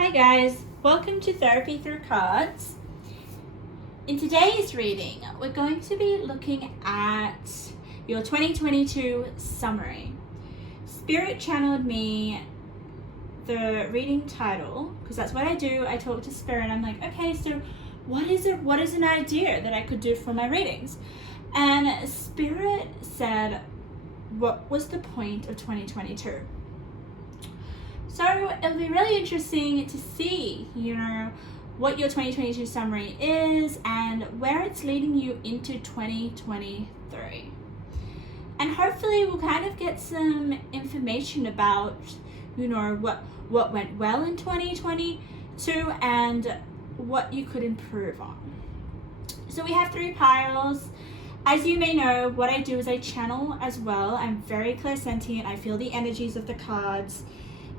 Hi guys, welcome to Therapy Through Cards. In today's reading, we're going to be looking at your 2022 summary. Spirit channeled me the reading title, because that's what I do. I talk to Spirit. I'm like, okay, so what is an idea that I could do for my readings? And Spirit said, what was the point of 2022? So it'll be really interesting to see, what your 2022 summary is and where it's leading you into 2023. And hopefully we'll kind of get some information about, what went well in 2022 and what you could improve on. So we have 3 piles. As you may know, what I do is I channel as well. I'm very clairsentient. I feel the energies of the cards.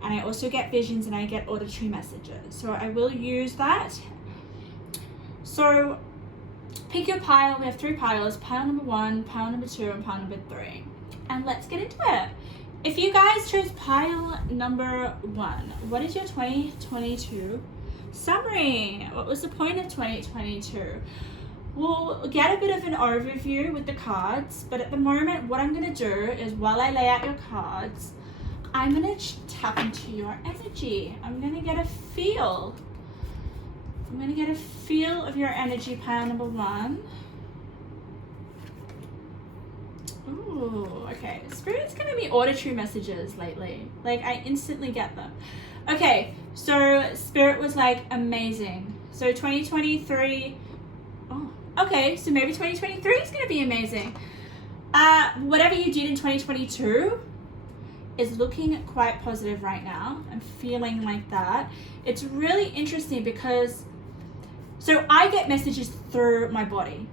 And I also get visions and I get auditory messages. So I will use that. So pick your pile. We have 3 piles. Pile number 1, pile number 2, and pile number 3. And let's get into it. If you guys chose pile number 1, what is your 2022 summary? What was the point of 2022? We'll get a bit of an overview with the cards. But at the moment, what I'm going to do is while I lay out your cards, I'm going to tap into your energy. I'm going to get a feel. I'm going to get a feel of your energy, pile number 1. Ooh, okay. Spirit's going to be auditory messages lately. Like, I instantly get them. Okay, so Spirit was like, amazing. So 2023, okay, so maybe 2023 is going to be amazing. Whatever you did in 2022, is looking quite positive right now. I'm feeling like that. It's really interesting because, so I get messages through my body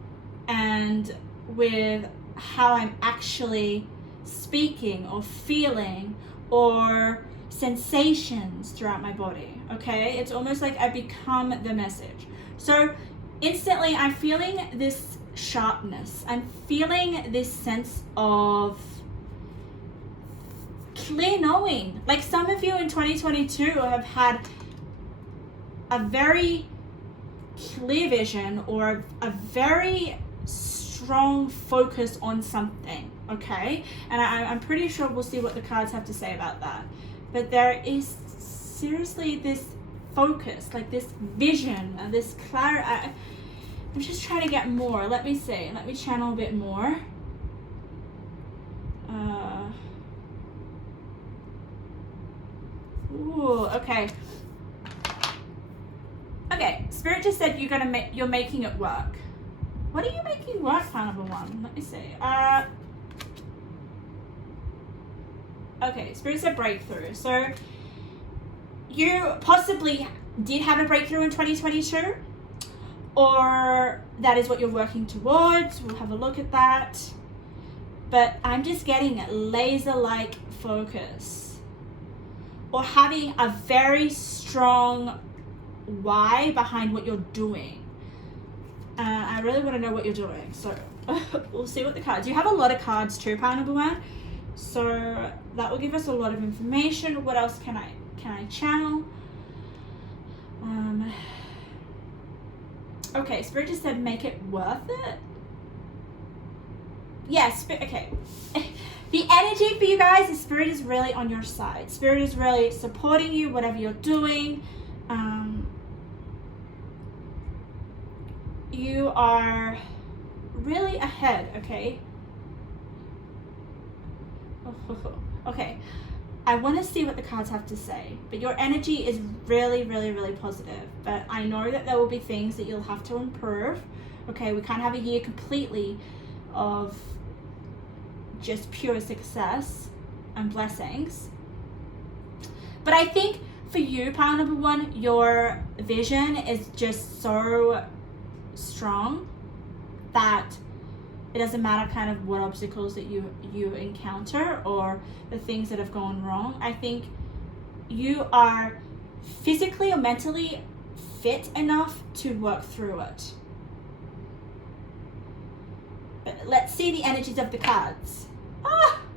and with how I'm actually speaking or feeling or sensations throughout my body, okay? It's almost like I become the message. So instantly I'm feeling this sharpness. I'm feeling this sense of clear knowing. Like some of you in 2022 have had a very clear vision or a very strong focus on something, okay? And I'm pretty sure we'll see what the cards have to say about that. But there is seriously this focus, like this vision, this clarity. I'm just trying to get more. Let me see. Let me channel a bit more. Ooh, okay. Okay, Spirit just said you're making it work. What are you making work, pile number 1? Let me see. Okay, Spirit said breakthrough. So you possibly did have a breakthrough in 2022, or that is what you're working towards. We'll have a look at that. But I'm just getting laser-like focus, or having a very strong why behind what you're doing. I really want to know what you're doing. So we'll see what the cards. You have a lot of cards too, pile number 1. So that will give us a lot of information. What else can I channel? Okay, Spirit just said make it worth it. Yes, okay. The energy for you guys, the Spirit is really on your side. Spirit is really supporting you, whatever you're doing. You are really ahead, okay? Okay. I want to see what the cards have to say. But your energy is really, really, really positive. But I know that there will be things that you'll have to improve. Okay, we can't have a year completely of just pure success and blessings. But I think for you, pile number 1, your vision is just so strong that it doesn't matter kind of what obstacles that you encounter or the things that have gone wrong. I think you are physically or mentally fit enough to work through it. But let's see the energies of the cards.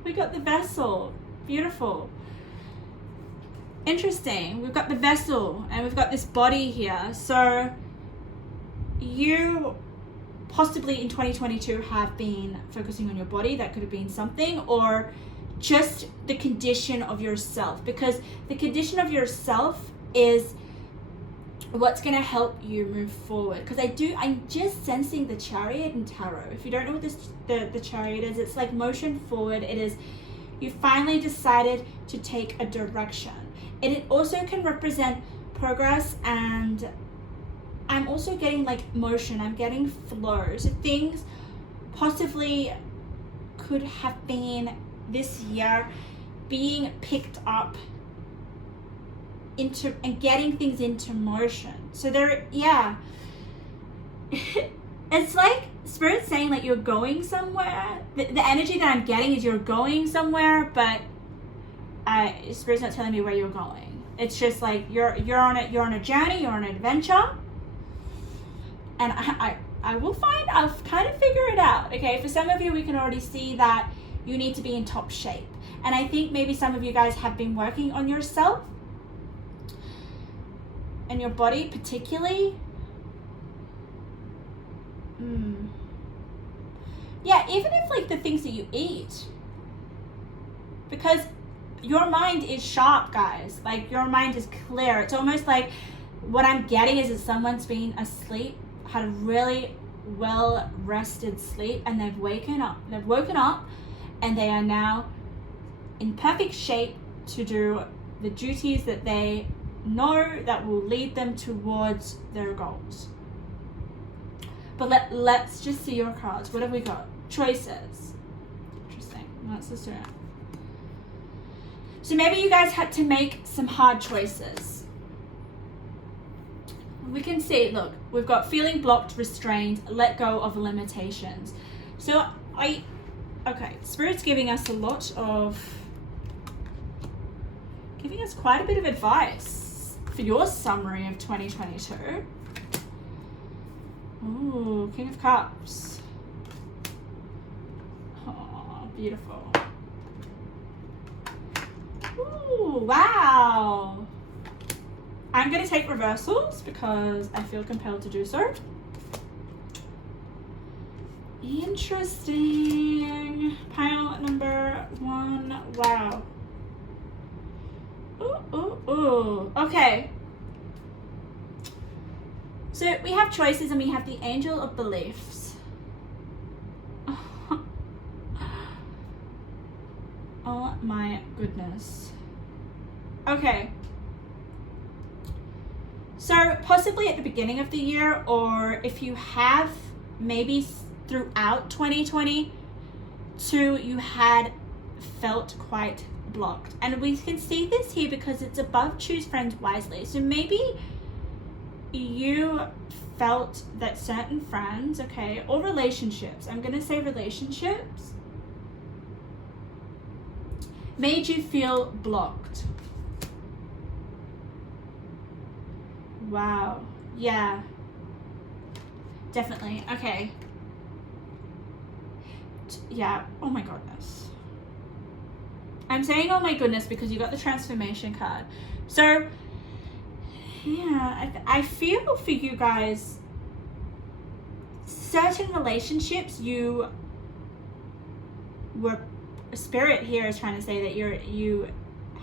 We got the vessel. Beautiful. interesting. We've got the vessel and we've got this body here. So you possibly in 2022 have been focusing on your body. That could have been something, or just the condition of yourself, because the condition of yourself is what's going to help you move forward. Because I'm just sensing the Chariot in tarot. If you don't know what the Chariot is, it's like motion forward. It is, you finally decided to take a direction. And it also can represent progress, and I'm also getting like motion. I'm getting flow. So things possibly could have been this year being picked up into and getting things into motion. So there, yeah. It's like Spirit's saying like you're going somewhere. The energy that I'm getting is you're going somewhere, but Spirit's not telling me where you're going. It's just like you're on a journey, you're on an adventure. And I'll kind of figure it out. Okay, for some of you we can already see that you need to be in top shape. And I think maybe some of you guys have been working on yourself and your body particularly. Yeah, even if like the things that you eat, because your mind is sharp, guys. Like your mind is clear. It's almost like what I'm getting is that someone's been asleep, had a really well rested sleep, and they've woken up and they are now in perfect shape to do the duties that they know that will lead them towards their goals. But let's just see your cards. What have we got? Choices. Interesting. Let's just do it. So maybe you guys had to make some hard choices. We can see, look, we've got feeling blocked, restrained, let go of limitations. So okay, Spirit's giving us quite a bit of advice for your summary of 2022. Ooh, King of Cups. Oh, beautiful. Ooh, wow. I'm going to take reversals because I feel compelled to do so. Interesting. Pile number 1. Wow. Ooh. Okay. So we have choices and we have the Angel of Beliefs. Oh my goodness. Okay. So possibly at the beginning of the year, or if you have maybe throughout 2022, you had felt quite blocked. And we can see this here because it's above choose friends wisely. So maybe you felt that certain friends, okay, or relationships, I'm going to say relationships, made you feel blocked. Wow. Yeah. Definitely. Okay. Yeah. Oh my goodness. I'm saying oh my goodness because you got the transformation card. So, yeah, I feel for you guys, certain relationships you were, Spirit here is trying to say that you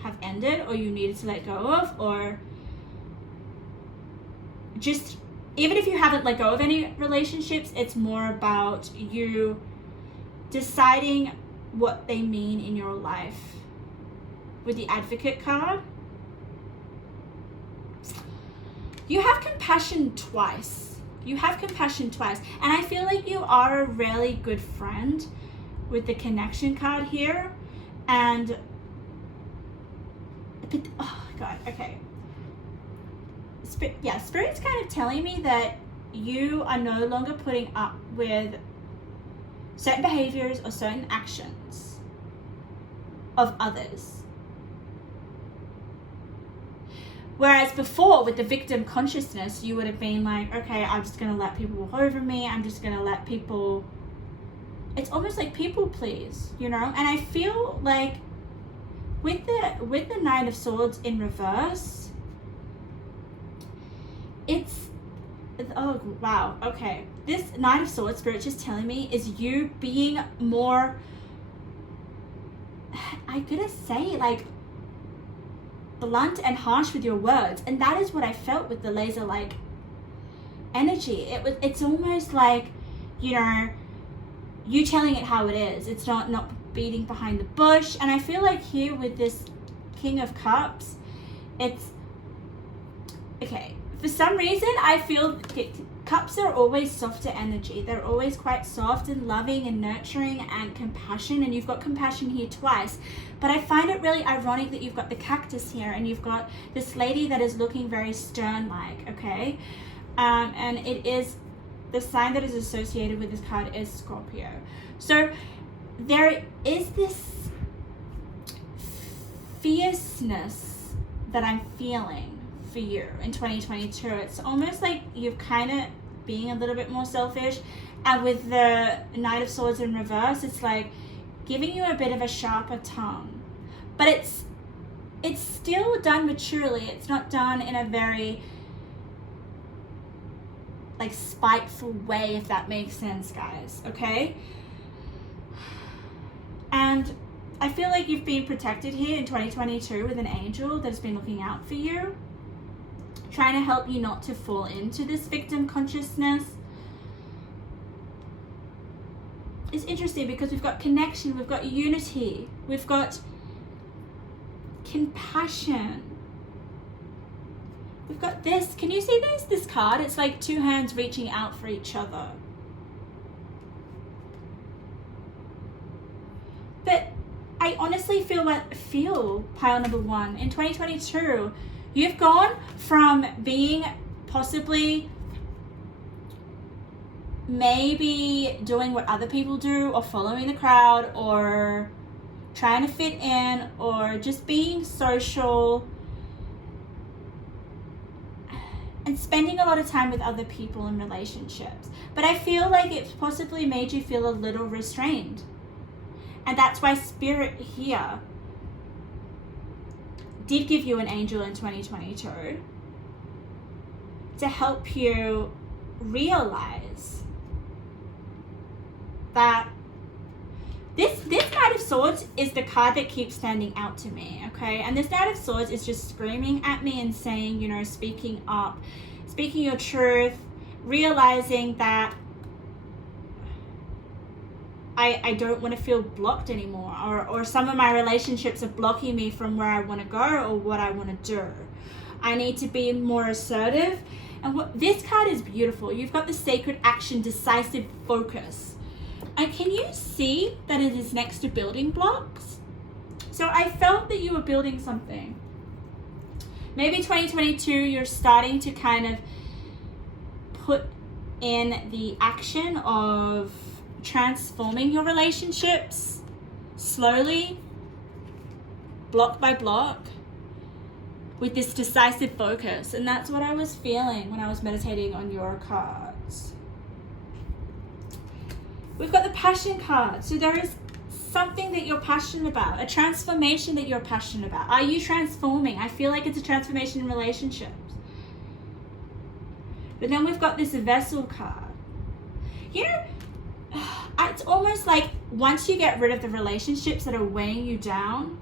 have ended, or you needed to let go of, or just, even if you haven't let go of any relationships, it's more about you deciding what they mean in your life. With the Advocate card, you have compassion twice. And I feel like you are a really good friend with the Connection card here. And, oh God, okay. Spirit's kind of telling me that you are no longer putting up with certain behaviors or certain actions of others. Whereas before, with the victim consciousness, you would have been like, okay, I'm just going to let people walk over me. I'm just going to let people, it's almost like people please, you know? And I feel like with the Knight of Swords in reverse, it's, oh wow, okay, this Knight of Swords spirit just telling me is you being more, I gotta say, like, blunt and harsh with your words. And that is what I felt with the laser like energy. It's almost like, you know, you telling it how it is. It's not beating behind the bush. And I feel like here with this King of Cups, it's okay, for some reason I feel cups are always softer energy. They're always quite soft and loving and nurturing and compassion, and you've got compassion here twice. But I find it really ironic that you've got the cactus here and you've got this lady that is looking very stern like, okay? And it is, the sign that is associated with this card is Scorpio. So there is this fierceness that I'm feeling for you in 2022. It's almost like you're kind of being a little bit more selfish. And with the Knight of Swords in reverse, it's like giving you a bit of a sharper tongue. But it's still done maturely. It's not done in a very like spiteful way, if that makes sense, guys, okay? And I feel like you've been protected here in 2022 with an angel that's been looking out for you, trying to help you not to fall into this victim consciousness. It's interesting because we've got connection, we've got unity, we've got compassion. We've got this. Can you see this card? It's like two hands reaching out for each other. But I honestly feel pile number one, in 2022, you've gone from being possibly maybe doing what other people do or following the crowd or trying to fit in or just being social and spending a lot of time with other people in relationships. But I feel like it's possibly made you feel a little restrained. And that's why Spirit here did give you an angel in 2022 to help you realize that this Knight of Swords is the card that keeps standing out to me, okay? And this Knight of Swords is just screaming at me and saying, you know, speaking up, speaking your truth, realizing that I don't want to feel blocked anymore, or some of my relationships are blocking me from where I want to go or what I want to do. I need to be more assertive. And this card is beautiful. You've got the sacred action, decisive focus. And can you see that it is next to building blocks? So I felt that you were building something. Maybe 2022, you're starting to kind of put in the action of transforming your relationships slowly, block by block, with this decisive focus. And that's what I was feeling when I was meditating on your cards. We've got the passion card. So there is something that you're passionate about, a transformation that you're passionate about. Are you transforming? I feel like it's a transformation in relationships. But then we've got this vessel card. You know, it's almost like once you get rid of the relationships that are weighing you down,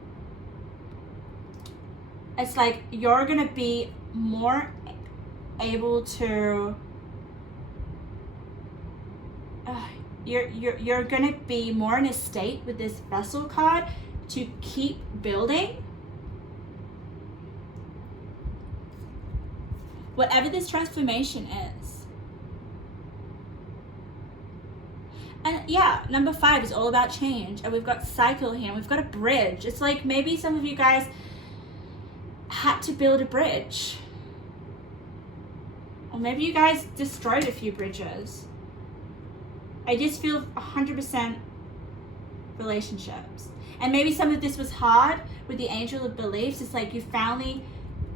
it's like you're going to be more able to you're going to be more in a state with this vessel card to keep building whatever this transformation is. And yeah, number 5 is all about change. And we've got cycle here. We've got a bridge. It's like maybe some of you guys had to build a bridge. Or maybe you guys destroyed a few bridges. I just feel 100% relationships. And maybe some of this was hard with the angel of beliefs. It's like you finally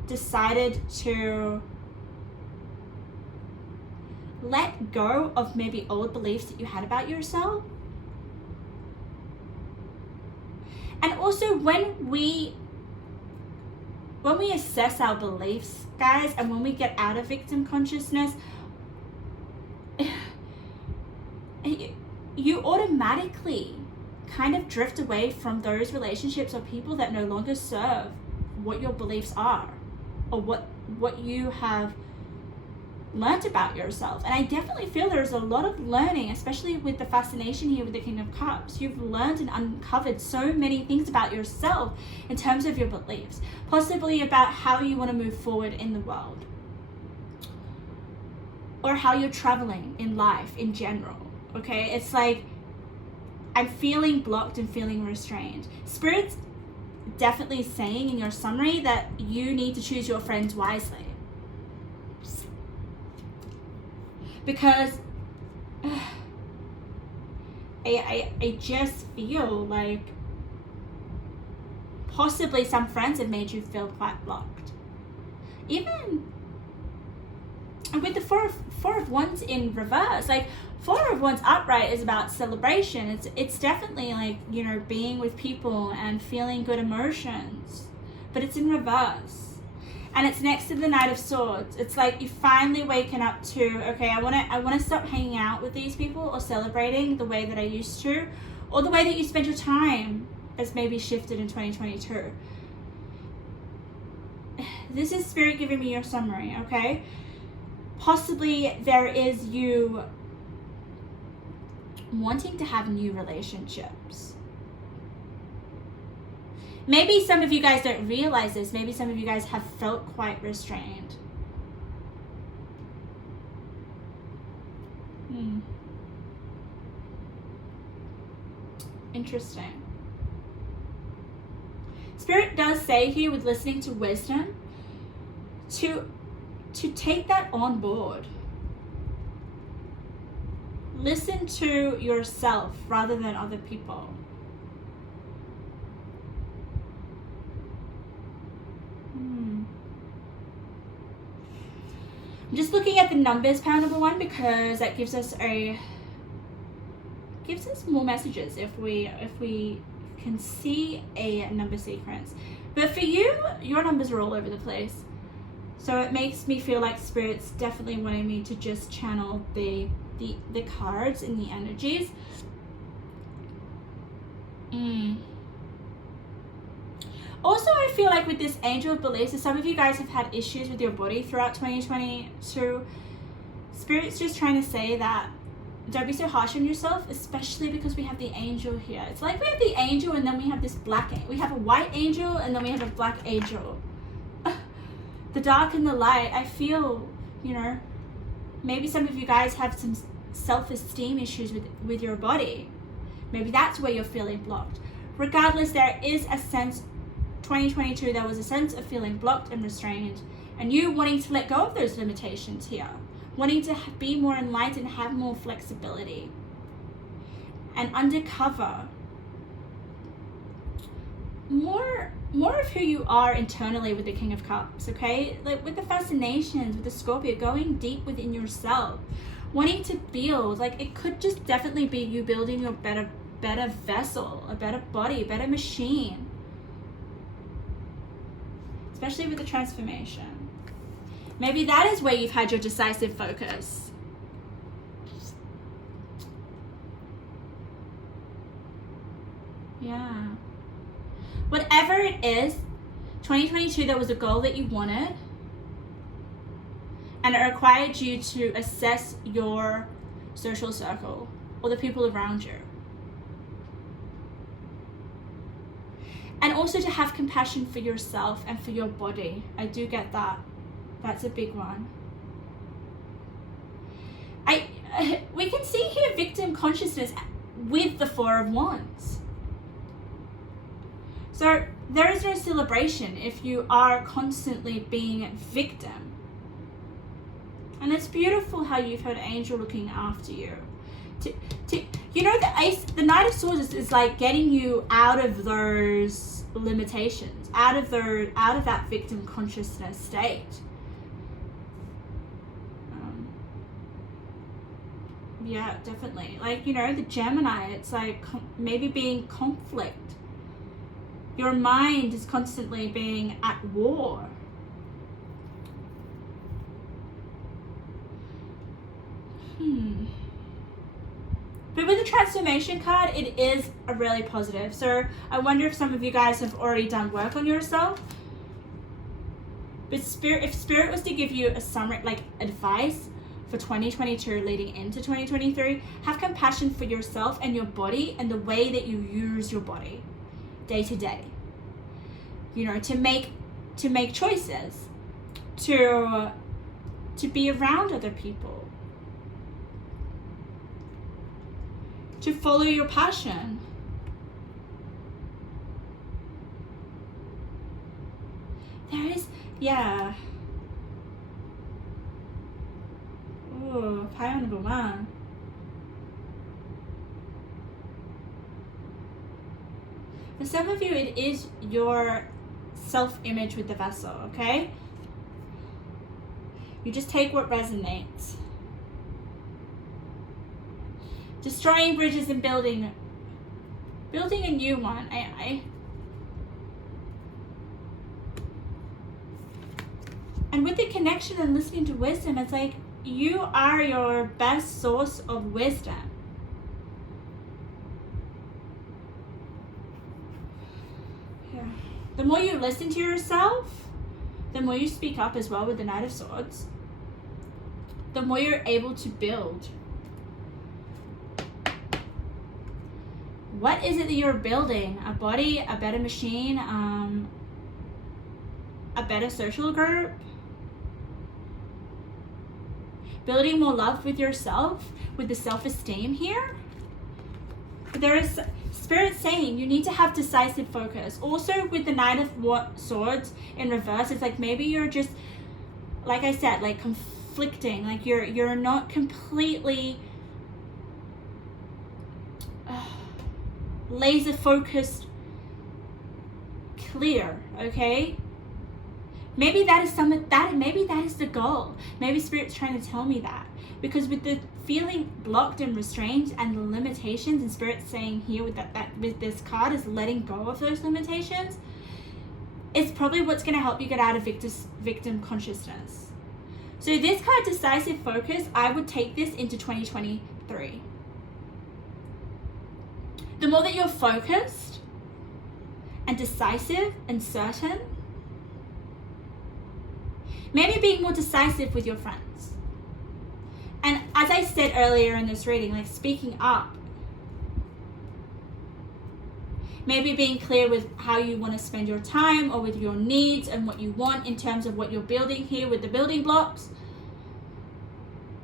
decided to let go of maybe old beliefs that you had about yourself. And also when we assess our beliefs, guys, and when we get out of victim consciousness, you automatically kind of drift away from those relationships or people that no longer serve what your beliefs are, or what you have learned about yourself. And I definitely feel there's a lot of learning, especially with the fascination here with the King of Cups. You've learned and uncovered so many things about yourself in terms of your beliefs, possibly about how you want to move forward in the world, or how you're traveling in life in general. Okay, it's like, I'm feeling blocked and feeling restrained. Spirit's definitely saying in your summary that you need to choose your friends wisely. Because I just feel like possibly some friends have made you feel quite blocked. Even with the four of Wands in reverse, like Four of Wands upright is about celebration. It's definitely like, you know, being with people and feeling good emotions, but it's in reverse. And it's next to the Knight of Swords. It's like you finally waking up to, okay, I want to stop hanging out with these people or celebrating the way that I used to, or the way that you spend your time has maybe shifted in 2022. This is Spirit giving me your summary, okay? Possibly there is you wanting to have new relationships. Maybe some of you guys don't realize this. Maybe some of you guys have felt quite restrained. Interesting. Spirit does say here with listening to wisdom to take that on board. Listen to yourself rather than other people. I'm just looking at the numbers, power number 1, because that gives us more messages if we can see a number sequence. But for you, your numbers are all over the place. So it makes me feel like Spirit's definitely wanting me to just channel the cards and the energies. Also, I feel like with this angel of beliefs, so some of you guys have had issues with your body throughout 2022. Spirit's just trying to say that don't be so harsh on yourself, especially because we have the angel here. It's like we have the angel and then we have this we have a white angel and then we have a black angel. The dark and the light. I feel, you know, maybe some of you guys have some self-esteem issues with your body. Maybe that's where you're feeling blocked. Regardless, there is a sense, 2022, there was a sense of feeling blocked and restrained, and you wanting to let go of those limitations here, wanting to be more enlightened, have more flexibility, and uncover more of who you are internally with the King of Cups, okay? Like with the fascinations, with the Scorpio, going deep within yourself, wanting to build, like it could just definitely be you building your better vessel, a better body, a better machine. Especially with the transformation. Maybe that is where you've had your decisive focus. Yeah. Whatever it is, 2022, there was a goal that you wanted, and it required you to assess your social circle or the people around you. And also to have compassion for yourself and for your body. I do get that. That's a big one. We can see here victim consciousness with the Four of Wands. So there is no celebration if you are constantly being victim. And it's beautiful how you've had Angel looking after you. You know, the Knight of Swords is like getting you out of those limitations, out of that victim consciousness state. Yeah, definitely. Like, you know, the Gemini, it's like maybe being conflict. Your mind is constantly being at war. But with the transformation card, it is a really positive. So I wonder if some of you guys have already done work on yourself. But if Spirit was to give you a summary, like advice for 2022 leading into 2023, have compassion for yourself and your body and the way that you use your body day to day. You know, to make choices, to be around other people, to follow your passion. There is, yeah. Ooh, pile number one. For some of you, it is your self-image with the vessel, okay? You just take what resonates. Destroying bridges and building a new one. And with the connection and listening to wisdom, it's like you are your best source of wisdom. Yeah. The more you listen to yourself, the more you speak up as well with the Knight of Swords, the more you're able to build. What is it that you're building? A body, a better machine, a better social group? Building more love with yourself, with the self-esteem here? There is Spirit saying you need to have decisive focus. Also with the Knight of Swords in reverse, it's like maybe you're just, like I said, like conflicting, like you're not completely laser focused, clear, okay? Maybe that is maybe that is the goal. Maybe Spirit's trying to tell me that. Because with the feeling blocked and restrained and the limitations, and Spirit's saying here with that with this card is letting go of those limitations, it's probably what's going to help you get out of victim consciousness. So this card, decisive focus, I would take this into 2023. The more that you're focused and decisive and certain, maybe being more decisive with your friends. And as I said earlier in this reading, like speaking up. Maybe being clear with how you want to spend your time or with your needs and what you want in terms of what you're building here with the building blocks.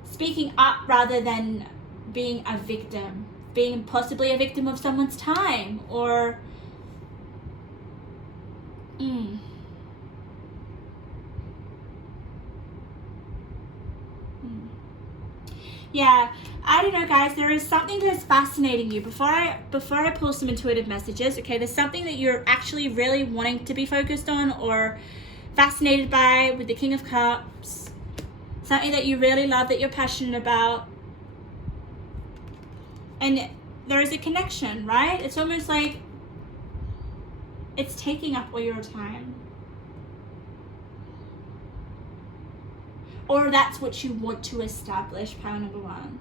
Speaking up rather than being a victim. Being possibly a victim of someone's time or Yeah, I don't know guys, there is something that's fascinating you. Before I pull some intuitive messages, okay, there's something that you're actually really wanting to be focused on or fascinated by with the King of Cups. Something that you really love, that you're passionate about. And there is a connection, right? It's almost like it's taking up all your time. Or that's what you want to establish, pile number one.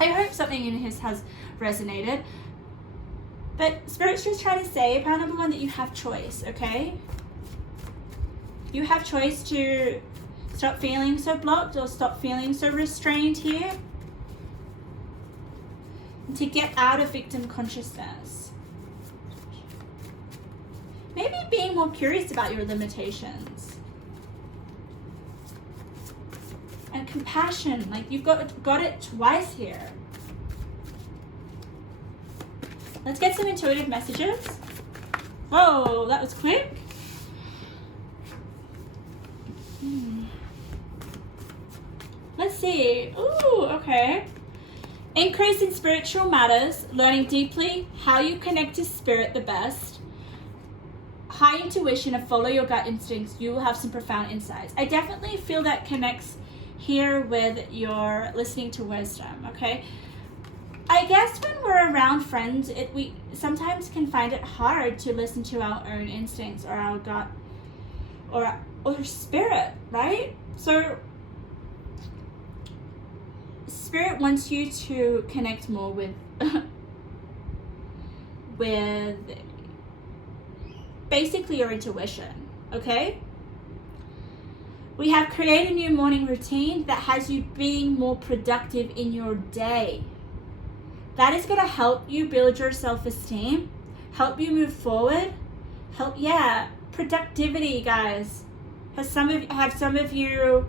I hope something in this has resonated. But Spirit's just trying to say, pile number one, that you have choice, okay? You have choice to stop feeling so blocked or stop feeling so restrained here. To get out of victim consciousness. Maybe being more curious about your limitations. And compassion, like you've got it twice here. Let's get some intuitive messages. Whoa, that was quick. Let's see. Ooh, okay. Increase in spiritual matters, learning deeply how you connect to spirit the best. High intuition and follow your gut instincts. You will have some profound insights. I definitely feel that connects here with your listening to wisdom, okay? I guess when we're around friends, we sometimes can find it hard to listen to our own instincts or our gut or spirit, right? So spirit wants you to connect more with with basically your intuition, okay? We have created a new morning routine that has you being more productive in your day. That is going to help you build your self-esteem, help you move forward, productivity, guys. Have some of you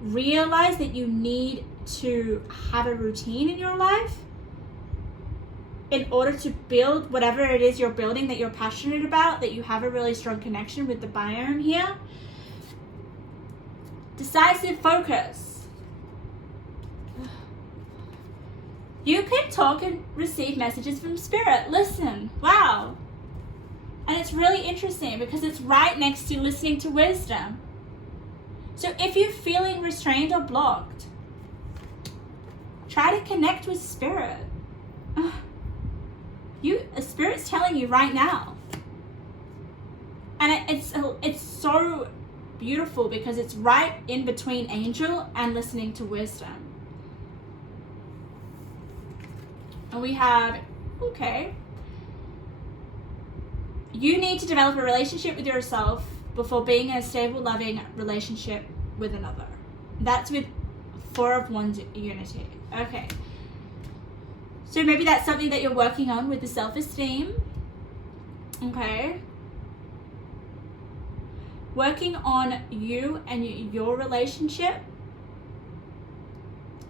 realized that you need to have a routine in your life in order to build whatever it is you're building that you're passionate about, that you have a really strong connection with the biome here? Decisive focus. You can talk and receive messages from spirit. Listen, wow. And it's really interesting because it's right next to listening to wisdom. So if you're feeling restrained or blocked, try to connect with spirit. Spirit's telling you right now. And it's so beautiful because it's right in between angel and listening to wisdom. And we have, okay, you need to develop a relationship with yourself before being in a stable, loving relationship with another. That's with 4 of Wands unity. Okay. So maybe that's something that you're working on with the self-esteem. Okay. Working on you and your relationship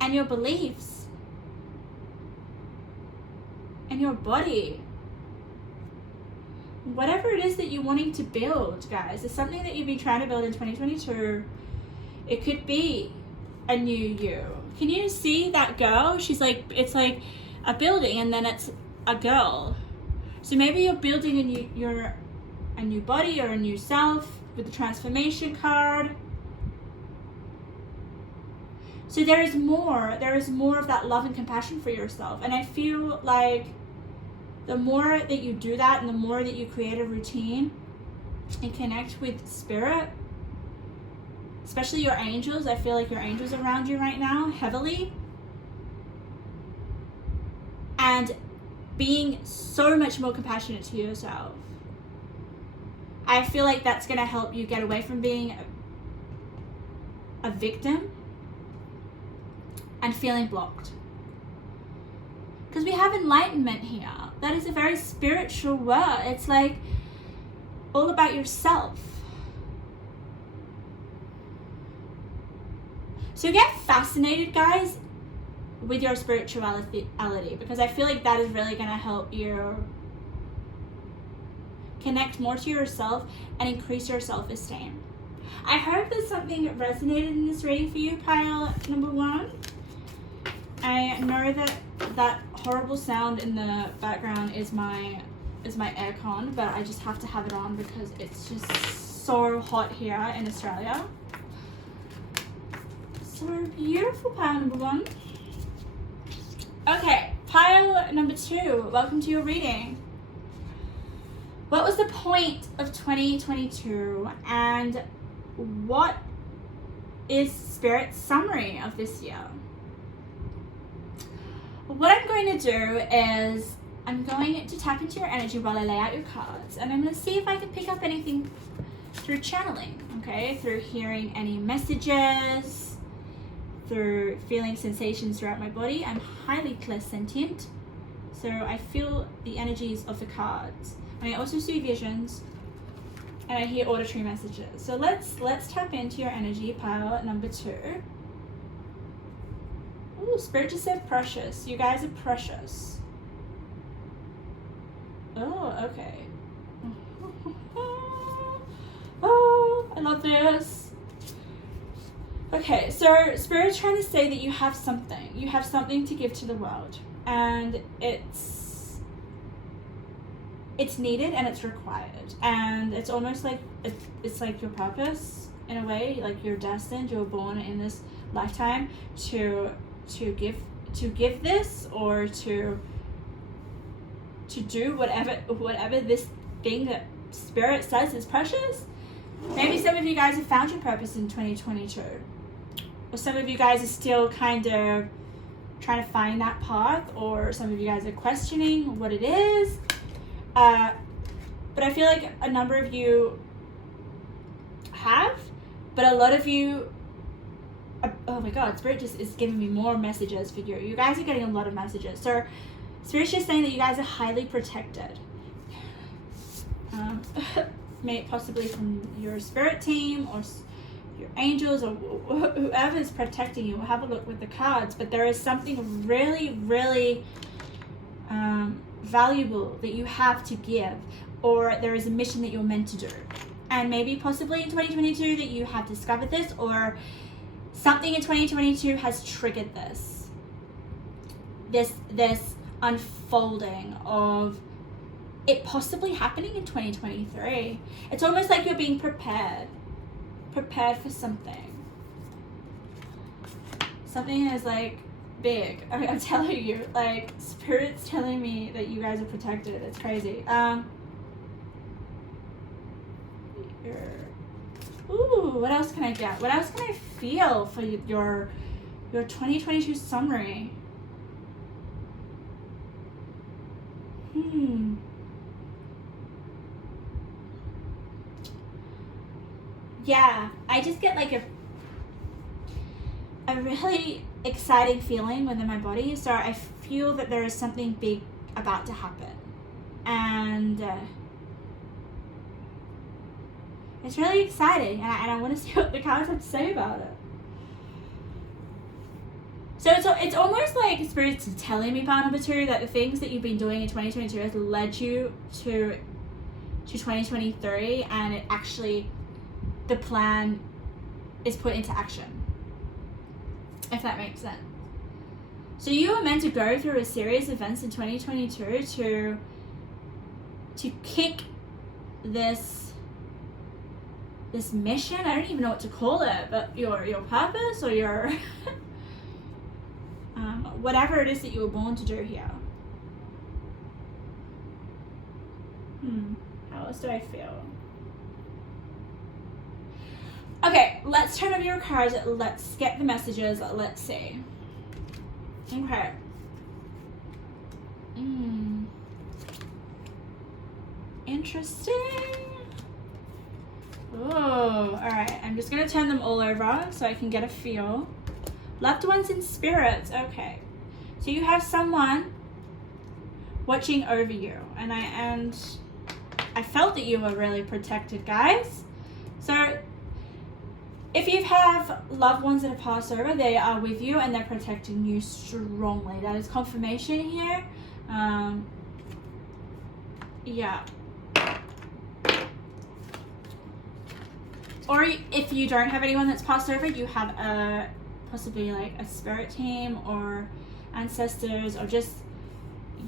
and your beliefs and your body. Whatever it is that you're wanting to build, guys, it's something that you've been trying to build in 2022. It could be a new you. Can you see that girl? She's like, it's like a building and then it's a girl. So maybe you're building a new body or a new self with the transformation card. So there is more of that love and compassion for yourself. And I feel like the more that you do that and the more that you create a routine and connect with spirit, especially your angels, I feel like your angels are around you right now heavily, and being so much more compassionate to yourself. I feel like that's going to help you get away from being a victim and feeling blocked. Because we have enlightenment here. That is a very spiritual word. It's like all about yourself. So get fascinated, guys, with your spirituality, because I feel like that is really going to help you connect more to yourself and increase your self-esteem. I hope that something resonated in this reading for you, pile number 1. I know that horrible sound in the background is my aircon, but I just have to have it on because it's just so hot here in Australia. So beautiful, pile number 1. Okay, pile number 2, welcome to your reading. What was the point of 2022 and what is Spirit's summary of this year? What I'm going to do is I'm going to tap into your energy while I lay out your cards, and I'm going to see if I can pick up anything through channeling, okay? Through hearing any messages, through feeling sensations throughout my body. I'm highly clairsentient, so I feel the energies of the cards. And I also see visions, and I hear auditory messages. So let's tap into your energy, pile number 2. Ooh, Spirit just said precious. You guys are precious. Oh, okay. Oh, I love this. Okay, so Spirit's trying to say that you have something. You have something to give to the world. And it's needed and it's required. And it's almost like it's like your purpose in a way. Like you're destined, you're born in this lifetime to give give this, or to do whatever this thing that Spirit says is precious. Maybe some of you guys have found your purpose in 2022, or some of you guys are still kind of trying to find that path, or some of you guys are questioning what it is. But I feel like a number of you have, but a lot of you, oh my God, Spirit just is giving me more messages for you. You guys are getting a lot of messages. So Spirit's just saying that you guys are highly protected. Possibly from your spirit team or your angels or whoever is protecting you. We'll have a look with the cards, but there is something really, really valuable that you have to give, or there is a mission that you're meant to do. And maybe possibly in 2022 that you have discovered this, or something in 2022 has triggered this unfolding of it possibly happening in 2023. It's almost like you're being prepared for something. Something is like big. I'm telling you, like Spirit's telling me that you guys are protected. It's crazy. Ooh, what else can I get? What else can I feel for your 2022 summary? Yeah, I just get like a really exciting feeling within my body. So I feel that there is something big about to happen. And it's really exciting. And I want to see what the cards have to say about it. So it's almost like Spirit's telling me, part number 2, that the things that you've been doing in 2022 has led you to 2023, and it actually, the plan is put into action, if that makes sense. So you are meant to go through a series of events in 2022 to kick this mission. I don't even know what to call it, but your purpose, or your whatever it is that you were born to do here. How else do I feel? Okay, let's turn over your cards. Let's get the messages. Let's see. Okay. Interesting. Oh, all right. I'm just going to turn them all over so I can get a feel. Loved ones and spirits. Okay. So you have someone watching over you, and I felt that you were really protected, guys. So if you have loved ones that have passed over, they are with you and they're protecting you strongly. That is confirmation here. Yeah. Or if you don't have anyone that's passed over, you have possibly like a spirit team or ancestors, or just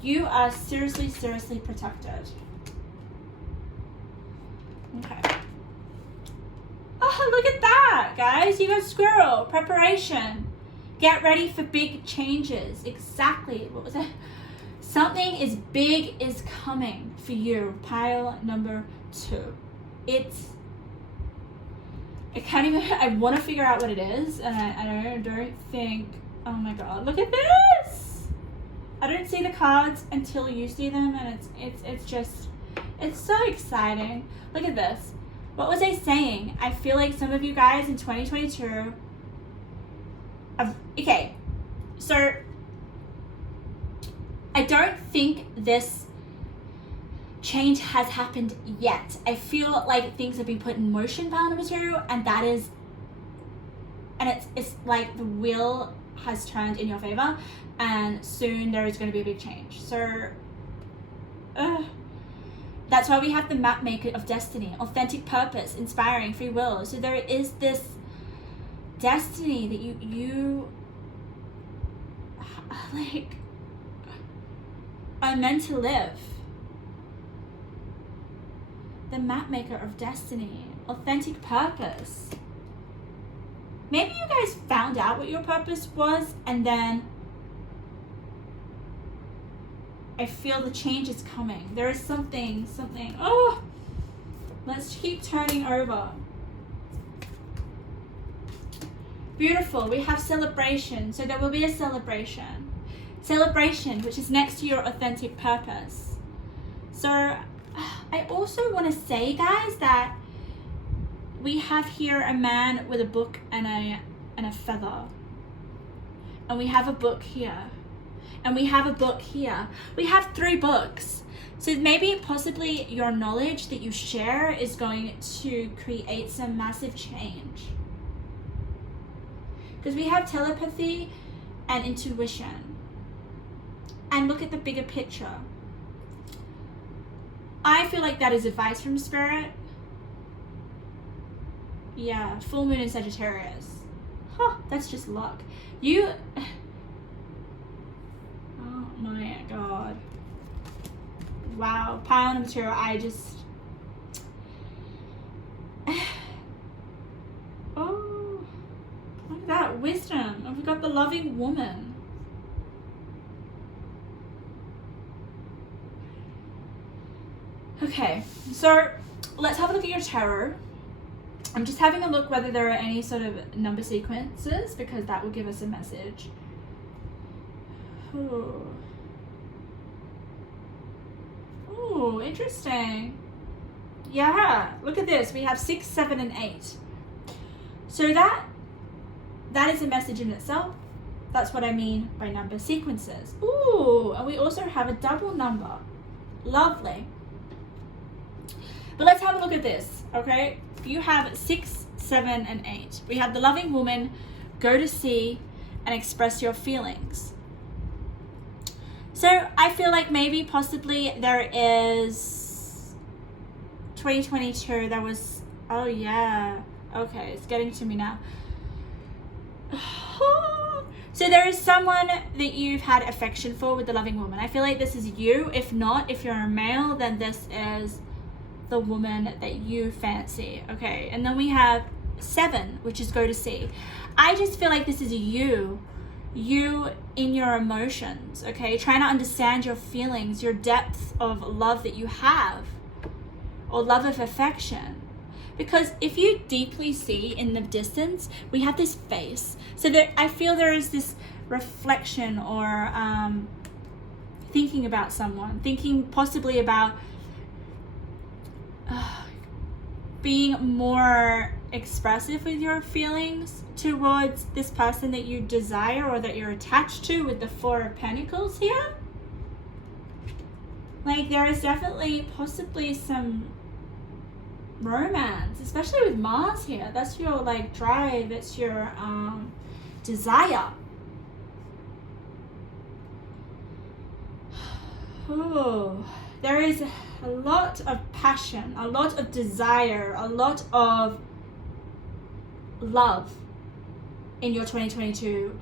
you are seriously protected. Okay. Oh, look at that, guys. You got squirrel. Preparation. Get ready for big changes. Exactly. What was it? Something is big is coming for you. Pile number 2. I want to figure out what it is, and I don't think, oh my God, look at this. I don't see the cards until you see them, and it's so exciting. Look at this. What was I saying? I feel like some of you guys in 2022 okay, so I don't think this change has happened yet. I feel like things have been put in motion, pile number 2, and it's like the wheel has turned in your favor, and soon there is going to be a big change. So that's why we have the map maker of destiny, authentic purpose, inspiring, free will. So there is this destiny that you like are meant to live. The map maker of destiny, authentic purpose. Maybe you guys found out what your purpose was, and then I feel the change is coming. There is something. Oh, let's keep turning over. Beautiful. We have celebration. So there will be a celebration. Celebration, which is next to your authentic purpose. So I also want to say, guys, that we have here a man with a book and a feather. And we have a book here. And we have a book here. We have 3 books. So maybe possibly your knowledge that you share is going to create some massive change. Because we have telepathy and intuition. And look at the bigger picture. I feel like that is advice from Spirit. Yeah, full moon in Sagittarius. Huh, that's just luck. You... Oh my God. Wow, pile on material, I just... Oh, look at that, wisdom. And we've got the loving woman. Okay, so let's have a look at your tarot. I'm just having a look whether there are any sort of number sequences, because that will give us a message. Ooh. Ooh, interesting. Yeah, look at this. We have 6, 7, and 8. So that is a message in itself. That's what I mean by number sequences. Ooh, and we also have a double number. Lovely. But let's have a look at this, okay? You have 6, 7, and 8. We have the loving woman, go to sea, and express your feelings. So I feel like maybe possibly there is 2022, there was, oh yeah, okay, it's getting to me now. So there is someone that you've had affection for with the loving woman. I feel like this is you. If not, if you're a male, then this is the woman that you fancy. Okay, and then we have 7, which is go to sea. I just feel like this is you in your emotions, okay, trying to understand your feelings, your depth of love that you have, or love of affection. Because if you deeply see in the distance, we have this face. So that I feel there is this reflection, or thinking about someone, thinking possibly about being more expressive with your feelings towards this person that you desire or that you're attached to, with the 4 of Pentacles here. Like, there is definitely possibly some romance, especially with Mars here. That's your like drive, it's your desire. Oh, there is a lot of passion, a lot of desire, a lot of love in your 2022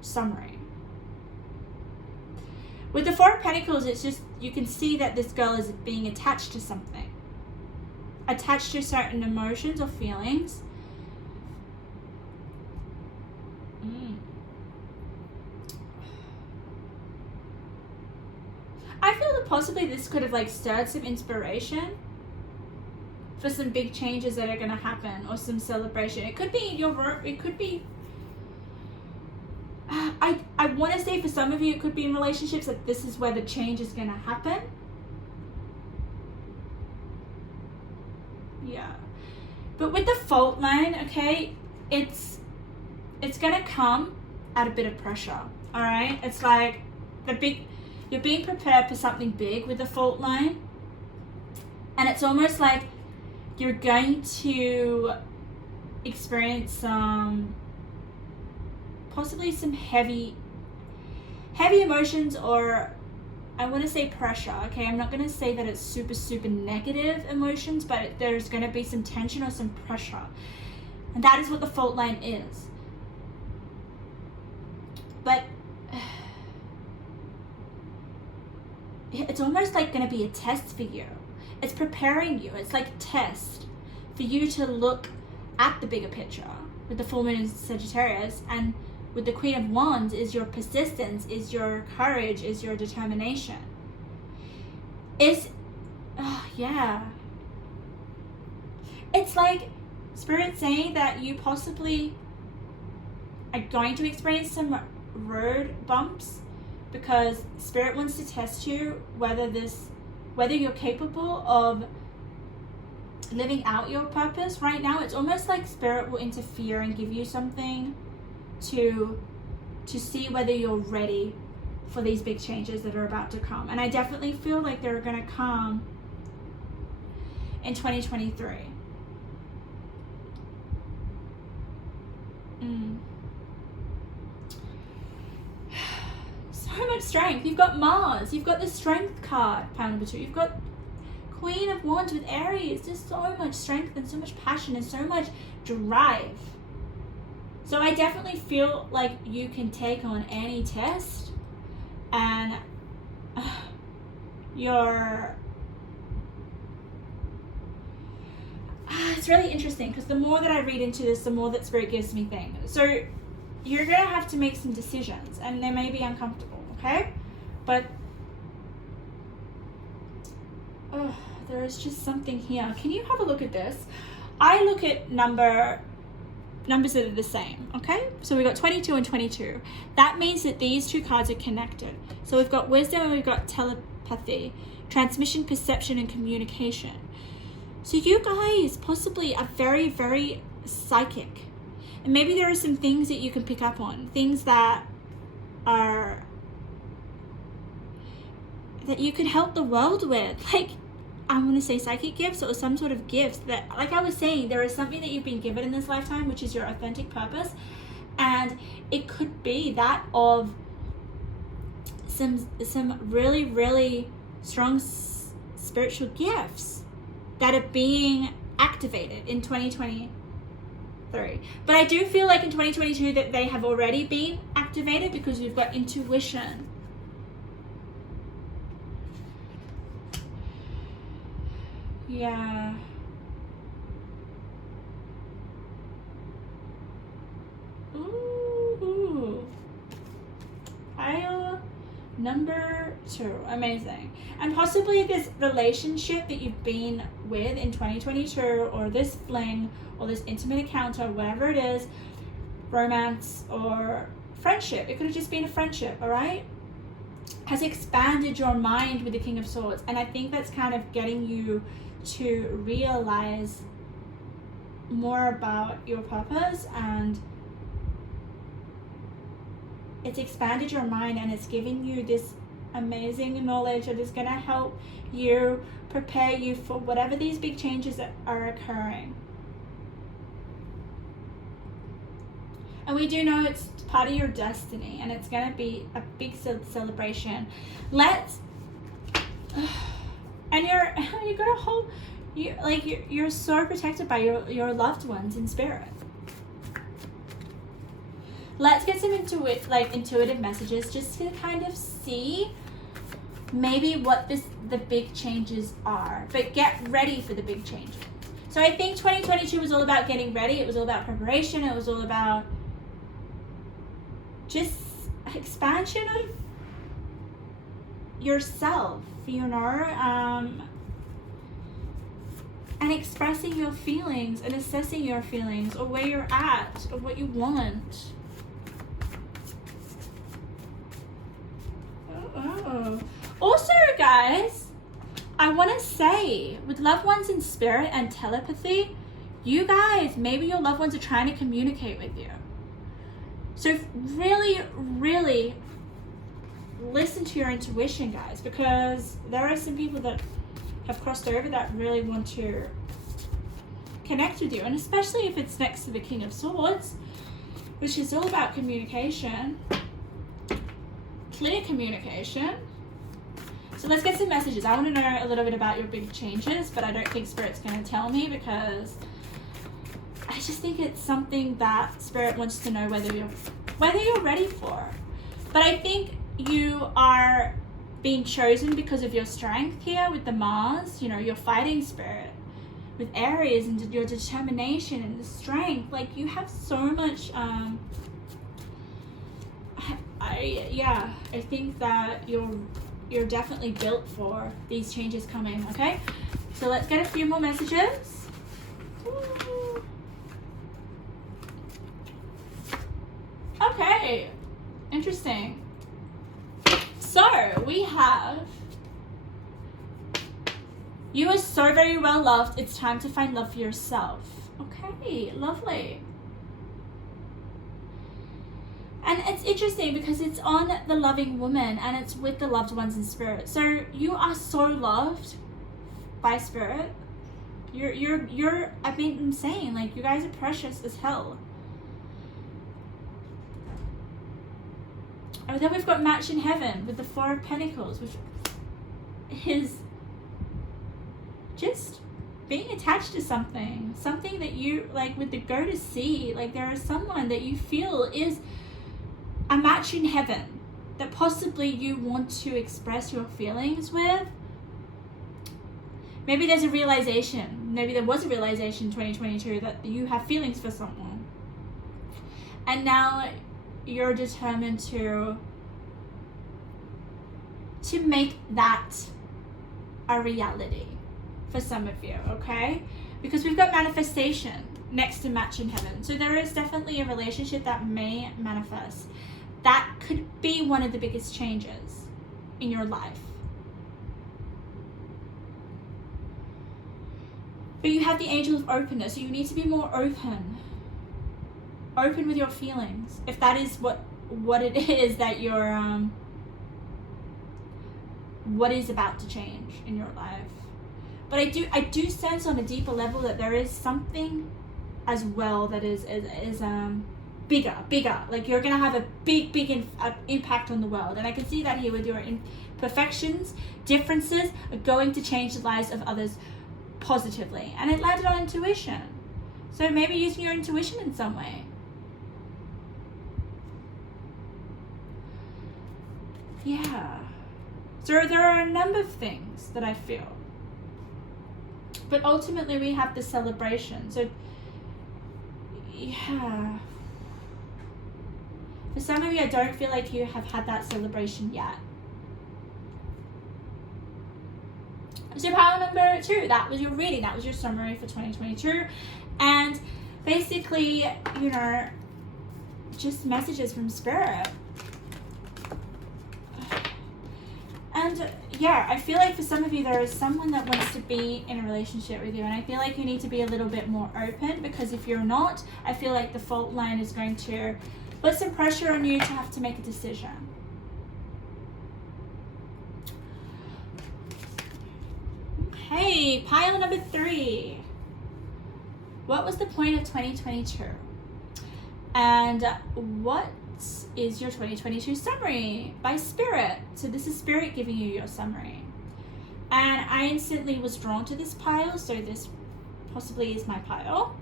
summary. With the 4 of Pentacles, it's just, you can see that this girl is being attached to something. Attached to certain emotions or feelings. I feel that possibly this could have like stirred some inspiration for some big changes that are going to happen, or some celebration. It could be your work, it could be, I want to say for some of you, it could be in relationships that this is where the change is going to happen. Yeah. But with the fault line, okay, it's going to come at a bit of pressure, all right? It's like you're being prepared for something big with the fault line. And it's almost like you're going to experience possibly some heavy emotions, or I want to say pressure, okay? I'm not going to say that it's super negative emotions, but there's going to be some tension or some pressure. And that is what the fault line is. But it's almost like going to be a test for you. It's preparing you. It's like a test for you to look at the bigger picture with the full moon in Sagittarius and with the Queen of Wands is your persistence, is your courage, is your determination. Yeah. It's like Spirit saying that you possibly are going to experience some road bumps, because Spirit wants to test you whether you're capable of living out your purpose. Right now, it's almost like Spirit will interfere and give you something to see whether you're ready for these big changes that are about to come. And I definitely feel like they're going to come in 2023. So much strength. You've got Mars. You've got the Strength card, pile number 2. You've got Queen of Wands with Aries. There's so much strength and so much passion and so much drive. So I definitely feel like you can take on any test, and it's really interesting, because the more that I read into this, the more that Spirit gives me things. So you're going to have to make some decisions, and they may be uncomfortable, okay? But there is just something here. Can you have a look at this? I look at numbers that are the same, okay? So we've got 22 and 22. That means that these two cards are connected. So we've got wisdom and we've got telepathy, transmission, perception, and communication. So you guys possibly are very, very psychic. And maybe there are some things that you can pick up on, things that you could help the world with. Like, I want to say psychic gifts, or some sort of gifts that, like I was saying, there is something that you've been given in this lifetime, which is your authentic purpose. And it could be that of some really, really strong spiritual gifts that are being activated in 2023. But I do feel like in 2022 that they have already been activated, because we've got intuition. Yeah. Ooh. Pile number 2. Amazing. And possibly this relationship that you've been with in 2022, or this fling, or this intimate encounter, whatever it is, romance or friendship. It could have just been a friendship, all right? Has expanded your mind with the King of Swords. And I think that's kind of getting you to realize more about your purpose, and it's expanded your mind, and it's giving you this amazing knowledge that is going to help you, prepare you for whatever these big changes that are occurring. And we do know it's part of your destiny, and it's going to be a big celebration. And you got a whole, you're so protected by your loved ones in spirit. Let's get some intuitive messages, just to kind of see maybe what the big changes are. But get ready for the big changes. So I think 2022 was all about getting ready. It was all about preparation. It was all about just expansion of yourself, and expressing your feelings and assessing your feelings, or where you're at, or what you want. Also, guys, I want to say, with loved ones in spirit and telepathy, you guys, maybe your loved ones are trying to communicate with you. So really, really listen to your intuition, guys, because there are some people that have crossed over that really want to connect with you, and especially if it's next to the King of Swords, which is all about communication, clear communication. So let's get some messages. I want to know a little bit about your big changes, but I don't think Spirit's going to tell me, because I just think it's something that Spirit wants to know whether you're ready for. But I think you are being chosen because of your strength here with the Mars, your fighting spirit with Aries, and your determination and the strength. Like, you have so much I think that you're definitely built for these changes coming. Okay, so let's get a few more messages. Okay, interesting. So we have, you are so very well loved. It's time to find love for yourself. Okay, lovely. And it's interesting because it's on the loving woman and it's with the loved ones in spirit. So you are so loved by spirit. I've been saying, like, you guys are precious as hell. And then we've got match in heaven with the Four of Pentacles, which is just being attached to something that you like, with the go to sea. Like, there is someone that you feel is a match in heaven that possibly you want to express your feelings with. Maybe there's a realization, maybe there was a realization in 2022 that you have feelings for someone, and now you're determined to make that a reality for some of you. Okay, because we've got manifestation next to match in heaven, so there is definitely a relationship that may manifest. That could be one of the biggest changes in your life. But you have the angel of openness, so you need to be more open with your feelings, if that is what it is that you're what is about to change in your life. But I do sense on a deeper level that there is something as well that is bigger. Like, you're gonna have a big impact on the world, and I can see that here with your imperfections, differences are going to change the lives of others positively. And it landed on intuition, so maybe using your intuition in some way. Yeah, so there are a number of things that I feel, but ultimately we have the celebration. So yeah, for some of you, I don't feel like you have had that celebration yet. So pile number 2, that was your reading, that was your summary for 2022. And basically, you know, just messages from spirit. And yeah, I feel like for some of you, there is someone that wants to be in a relationship with you, and I feel like you need to be a little bit more open, because if you're not, I feel like the fault line is going to put some pressure on you to have to make a decision. Okay, pile number 3. What was the point of 2022? And what is your 2022 summary by spirit? So this is spirit giving you your summary. And I instantly was drawn to this pile, so this possibly is my pile.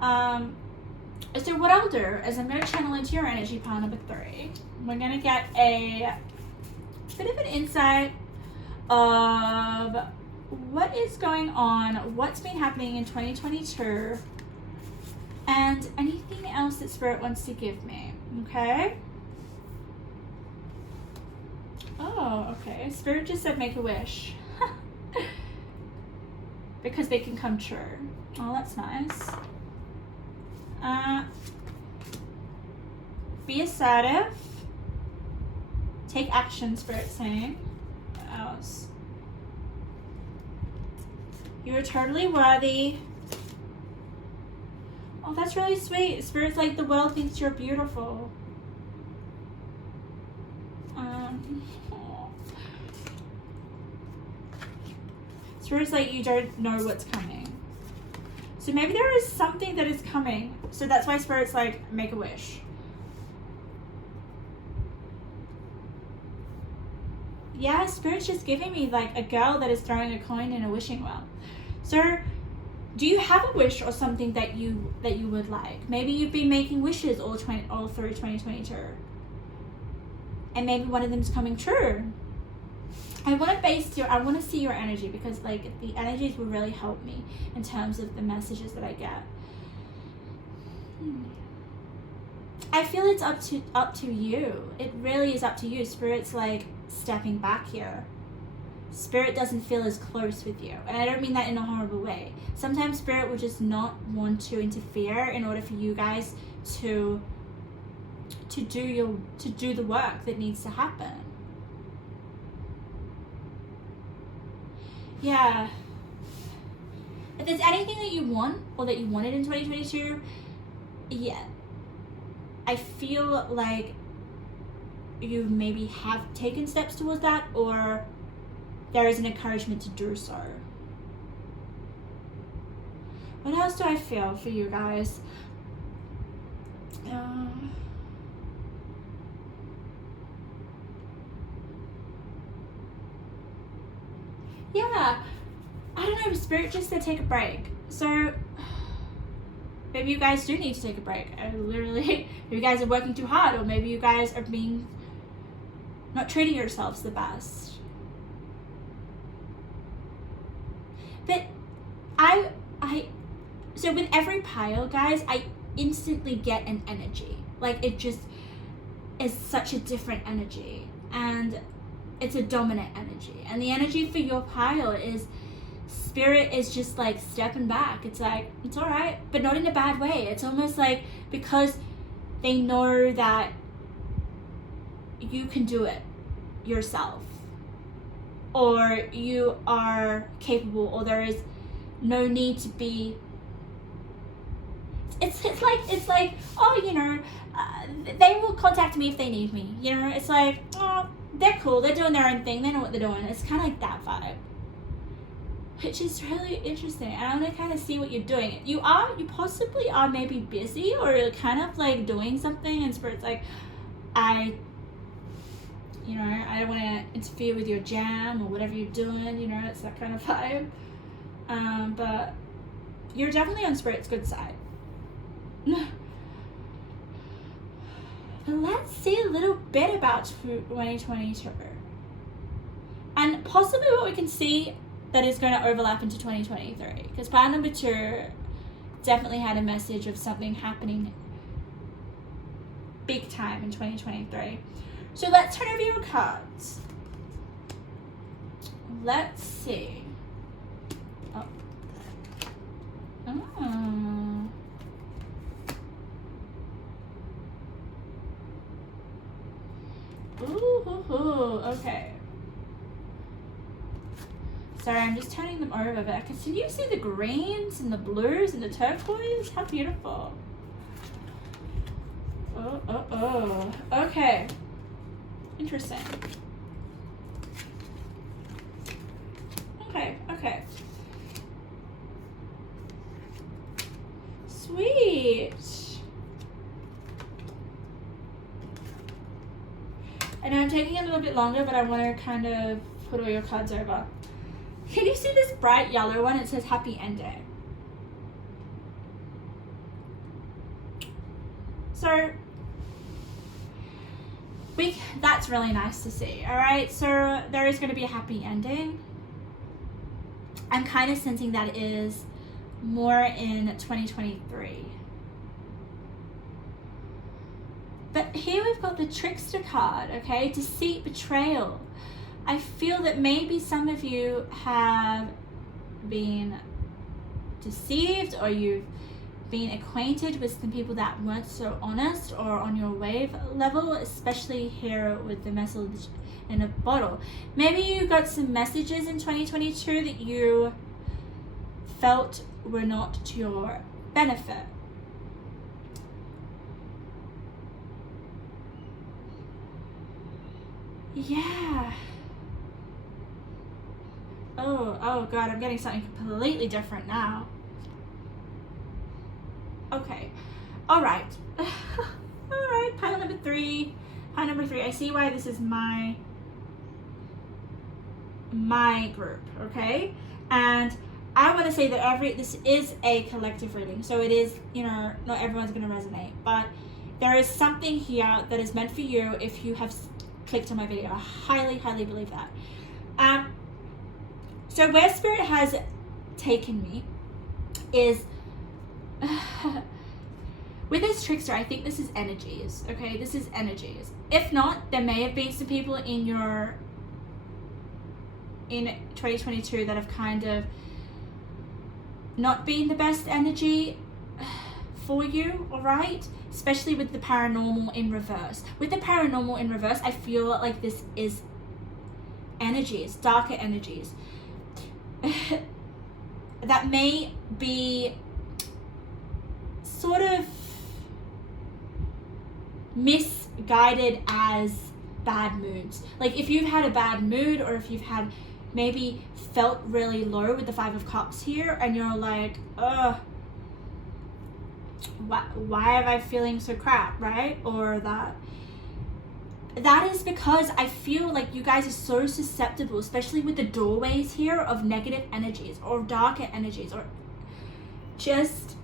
So what I'll do is I'm going to channel into your energy, pile number 3. We're going to get a bit of an insight of what is going on, what's been happening in 2022, and anything else that spirit wants to give me. Okay? Oh, okay. Spirit just said make a wish. Because they can come true. Oh, that's nice. Be assertive. Take action, spirit saying. What else? You are totally worthy. Oh, that's really sweet. Spirit's like, the world thinks you're beautiful. Spirit's like, you don't know what's coming. So maybe there is something that is coming. So that's why Spirit's like, make a wish. Yeah, Spirit's just giving me like a girl that is throwing a coin in a wishing well. So do you have a wish or something that you would like? Maybe you've been making wishes all through 2022. And maybe one of them is coming true. I want to see your energy, because like the energies will really help me in terms of the messages that I get. I feel it's up to you. It really is up to you. Spirit's like stepping back here. Spirit doesn't feel as close with you, and I don't mean that in a horrible way. Sometimes Spirit will just not want to interfere in order for you guys to do the work that needs to happen. Yeah. If there's anything that you want or that you wanted in 2022, yeah, I feel like you maybe have taken steps towards that, or there is an encouragement to do so. What else do I feel for you guys? Yeah, I don't know, Spirit just said take a break. So maybe you guys do need to take a break. Maybe you guys are working too hard, or maybe you guys are not treating yourselves the best. But so with every pile, guys, I instantly get an energy. Like, it just is such a different energy, and it's a dominant energy. And the energy for your pile is Spirit is just like stepping back. It's like, it's all right, but not in a bad way. It's almost like because they know that you can do it yourself, or you are capable, or there is no need to be. It's like oh, you know, they will contact me if they need me. You know, it's like, oh, they're cool, they're doing their own thing, they know what they're doing. It's kind of like that vibe, which is really interesting. And I want to kind of see what you're doing. You possibly are maybe busy, or you're kind of like doing something, and Spirit's like, I don't want to interfere with your jam or whatever you're doing. You know, it's that kind of vibe. But you're definitely on Spirit's good side. But let's see a little bit about 2022. And possibly what we can see that is going to overlap into 2023. Because pile number 2 definitely had a message of something happening big time in 2023. So let's turn over your cards. Let's see. Oh. Ooh, okay. Sorry, I'm just turning them over, but can you see the greens and the blues and the turquoise? How beautiful. Oh. Okay. Interesting. Okay. Sweet. And I'm taking a little bit longer, but I want to kind of put all your cards over. Can you see this bright yellow one? It says happy ending. So that's really nice to see. All right, so there is going to be a happy ending. I'm kind of sensing that is more in 2023. But here we've got the trickster card, okay? Deceit, betrayal. I feel that maybe some of you have been deceived, or you've been acquainted with some people that weren't so honest or on your wave level, especially here with the message in a bottle. Maybe you got some messages in 2022 that you felt were not to your benefit. Yeah. Oh God, I'm getting something completely different now. Okay. All right. Pile number 3. Pile number 3. I see why this is my group, okay? And I want to say that this is a collective reading. So it is, not everyone's going to resonate, but there is something here that is meant for you if you have clicked on my video. I highly, highly believe that. So where Spirit has taken me is with this trickster, I think this is energies, okay? This is energies. If not, there may have been some people in 2022 that have kind of not been the best energy for you, all right? Especially with the paranormal in reverse. With the paranormal in reverse, I feel like this is energies, darker energies that may be sort of misguided as bad moods. Like if you've had a bad mood, or if you've had maybe felt really low with the Five of Cups here, and you're like, ugh, why am I feeling so crap, right? Or that is because I feel like you guys are so susceptible, especially with the doorways here, of negative energies or darker energies, or just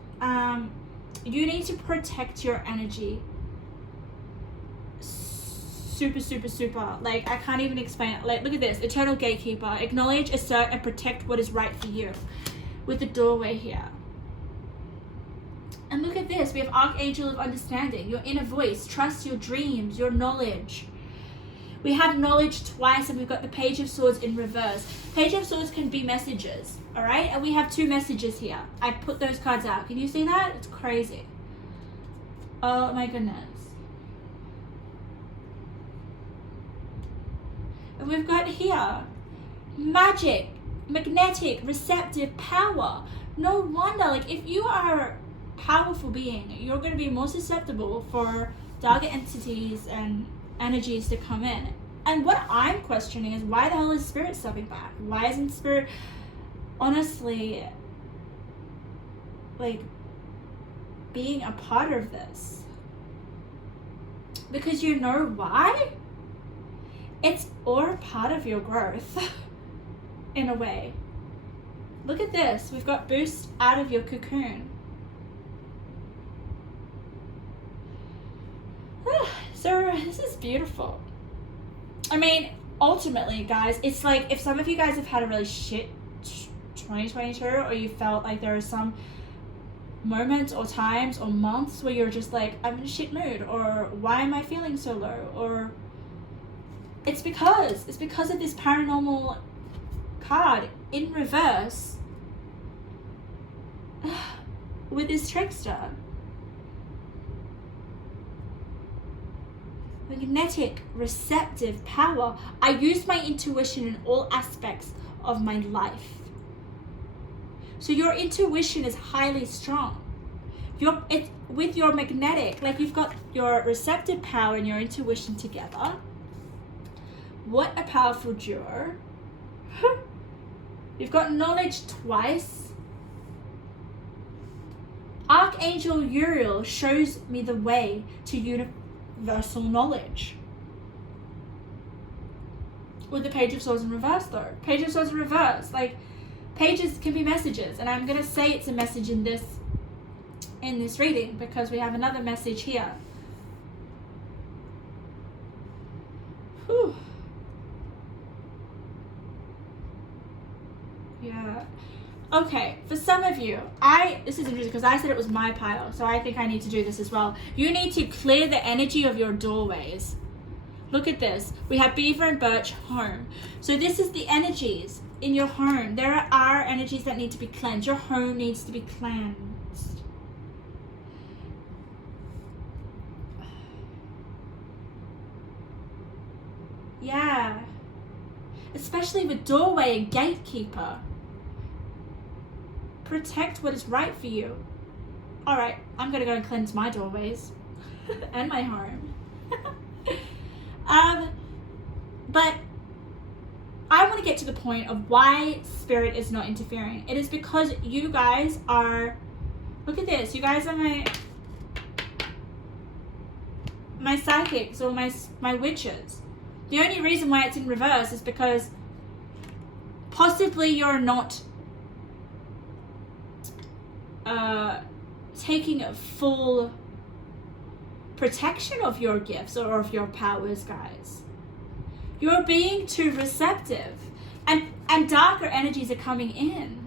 you need to protect your energy super. Like I can't even explain it. Like look at this, Eternal Gatekeeper. Acknowledge, assert, and protect what is right for you, with the doorway here. And look at this, we have Archangel of Understanding, your inner voice, trust your dreams, your knowledge. We have knowledge twice, and we've got the Page of Swords in reverse. Page of Swords can be messages, all right? And we have 2 messages here. I put those cards out. Can you see that? It's crazy. Oh my goodness. And we've got here, magic, magnetic, receptive, power. No wonder, like if you are powerful being, you're going to be more susceptible for darker entities and energies to come in. And what I'm questioning is, why the hell is Spirit stepping back? Why isn't Spirit honestly like being a part of this? Because you know why? It's all part of your growth in a way. Look at this, we've got boost out of your cocoon. So this is beautiful. I mean, ultimately, guys, it's like if some of you guys have had a really shit 2022, or you felt like there are some moments or times or months where you're just like, I'm in a shit mood, or why am I feeling so low, or it's because of this paranormal card in reverse with this trickster. Magnetic, receptive, power. I use my intuition in all aspects of my life. So your intuition is highly strong. With your magnetic, like you've got your receptive power and your intuition together. What a powerful duo. You've got knowledge twice. Archangel Uriel shows me the way to universal knowledge. With the Page of Swords in reverse though. Page of Swords in reverse. Like, pages can be messages. And I'm going to say it's a message in this reading, because we have another message here. Whew. Yeah. Okay, for some of you, this is interesting because I said it was my pile, so I think I need to do this as well. You need to clear the energy of your doorways. Look at this. We have Beaver and Birch home. So this is the energies in your home. There are energies that need to be cleansed. Your home needs to be cleansed. Yeah. Especially with doorway and gatekeeper. Protect what is right for you. All right, I'm gonna go and cleanse my doorways and my home. But I want to get to the point of why Spirit is not interfering. It is because you guys are, look at this, you guys are my psychics or my witches. The only reason why it's in reverse is because possibly you're not taking a full protection of your gifts or of your powers, guys. You're being too receptive, and darker energies are coming in.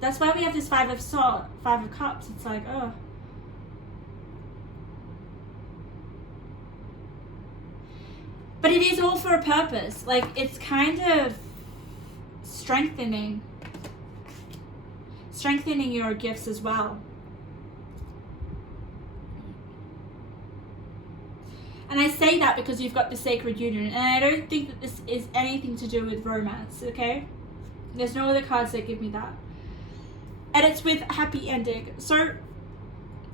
That's why we have this Five of Cups. It's like, oh, But it is all for a purpose. Like, it's kind of strengthening your gifts as well. And I say that because you've got the sacred union, and I don't think that this is anything to do with romance, okay? There's no other cards that give me that. And it's with happy ending. So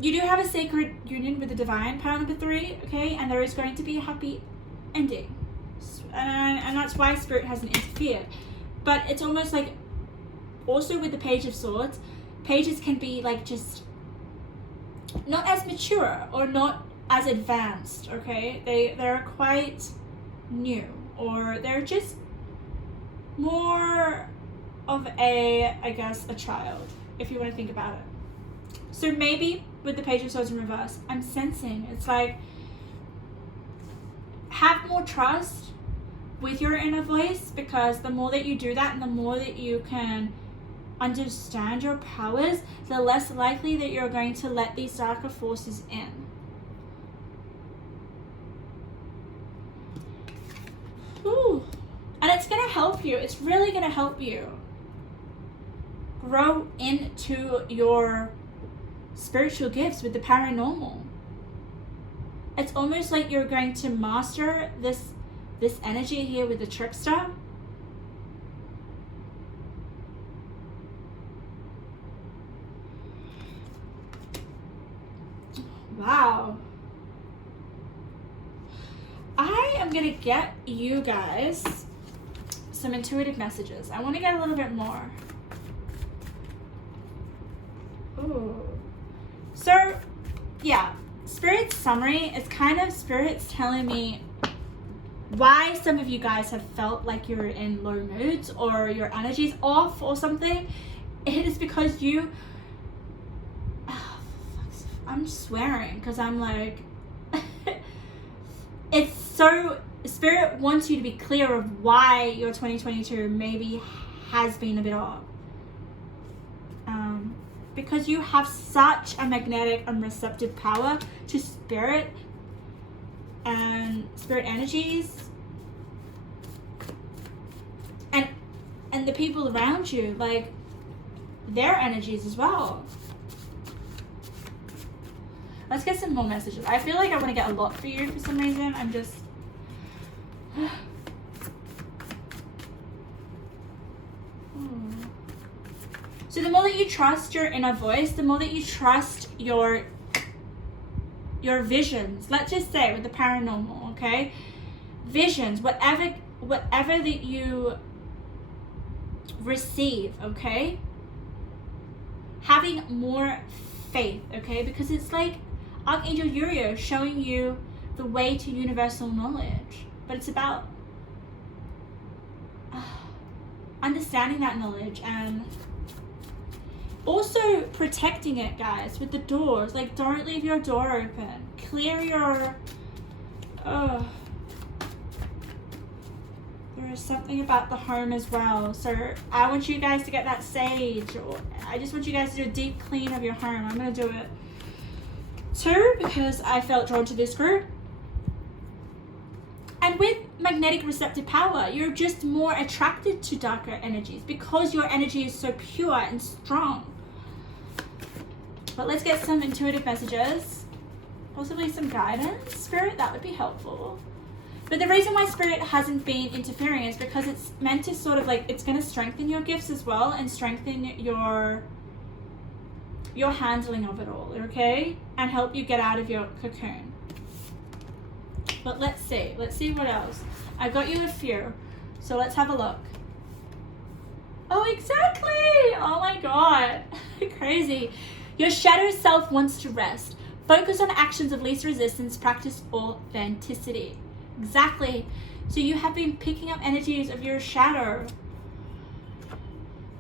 you do have a sacred union with the divine, pile number 3, okay? And there is going to be a happy ending. And that's why Spirit hasn't interfered. But it's almost like, also with the Page of Swords, pages can be like just not as mature or not as advanced, okay? They're quite new, or they're just more of a, I guess, a child, if you want to think about it. So maybe with the Page of Swords in reverse, I'm sensing it's like, have more trust with your inner voice, because the more that you do that and the more that you can understand your powers, the less likely that you're going to let these darker forces in. Ooh. And it's going to help you. It's really going to help you grow into your spiritual gifts with the paranormal. It's almost like you're going to master this energy here with the trickster. Wow. I am going to get you guys some intuitive messages. I want to get a little bit more. Ooh. So, yeah. Spirit's summary is kind of Spirit's telling me why some of you guys have felt like you're in low moods or your energy's off or something. It is because you... I'm swearing because I'm like... It's so... Spirit wants you to be clear of why your 2022 maybe has been a bit off. Because you have such a magnetic and receptive power to Spirit and Spirit energies, and the people around you, like their energies as well. Let's get some more messages. I feel like I want to get a lot for you for some reason. I'm just... So the more that you trust your inner voice, the more that you trust your visions. Let's just say with the paranormal, okay? Visions, whatever that you receive, okay? Having more faith, okay? Because it's like Archangel Uriel showing you the way to universal knowledge. But it's about understanding that knowledge and also protecting it, guys, with the doors. Like, don't leave your door open. Clear your... There is something about the home as well. So I want you guys to get that sage. Or I just want you guys to do a deep clean of your home. I'm going to do it too because I felt drawn to this group. And with magnetic receptive power, you're just more attracted to darker energies because your energy is so pure and strong. But let's get some intuitive messages, possibly some guidance, Spirit, that would be helpful. But the reason why Spirit hasn't been interfering is because it's meant to sort of like, it's going to strengthen your gifts as well and strengthen your handling of it all, okay? And help you get out of your cocoon. But let's see what else. I got you a few, so let's have a look. Oh, exactly! Oh my god, crazy. Your shadow self wants to rest. Focus on actions of least resistance, practice authenticity. Exactly. So you have been picking up energies of your shadow.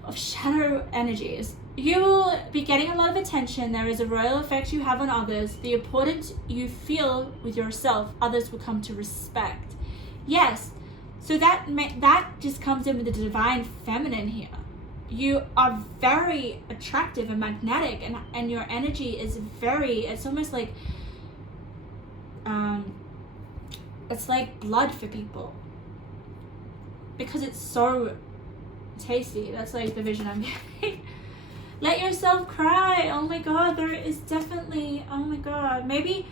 Of shadow energies. You will be getting a lot of attention. There is a royal effect you have on others. The importance you feel with yourself, others will come to respect. Yes. So that just comes in with the divine feminine here. You are very attractive and magnetic, and your energy is very, it's almost like it's like blood for people because it's so tasty. That's like the vision I'm getting. Let yourself cry. Oh my God, there is definitely, oh my God, maybe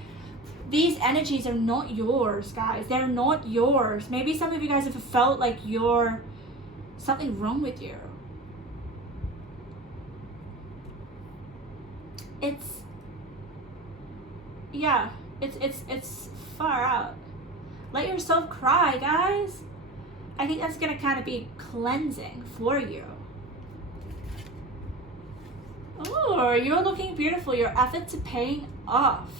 these energies are not yours, guys. They're not yours. Maybe some of you guys have felt like you're something wrong with you. It's, yeah, it's far out. Let yourself cry, guys. I think that's gonna kind of be cleansing for you. Oh, you're looking beautiful. Your efforts are paying off.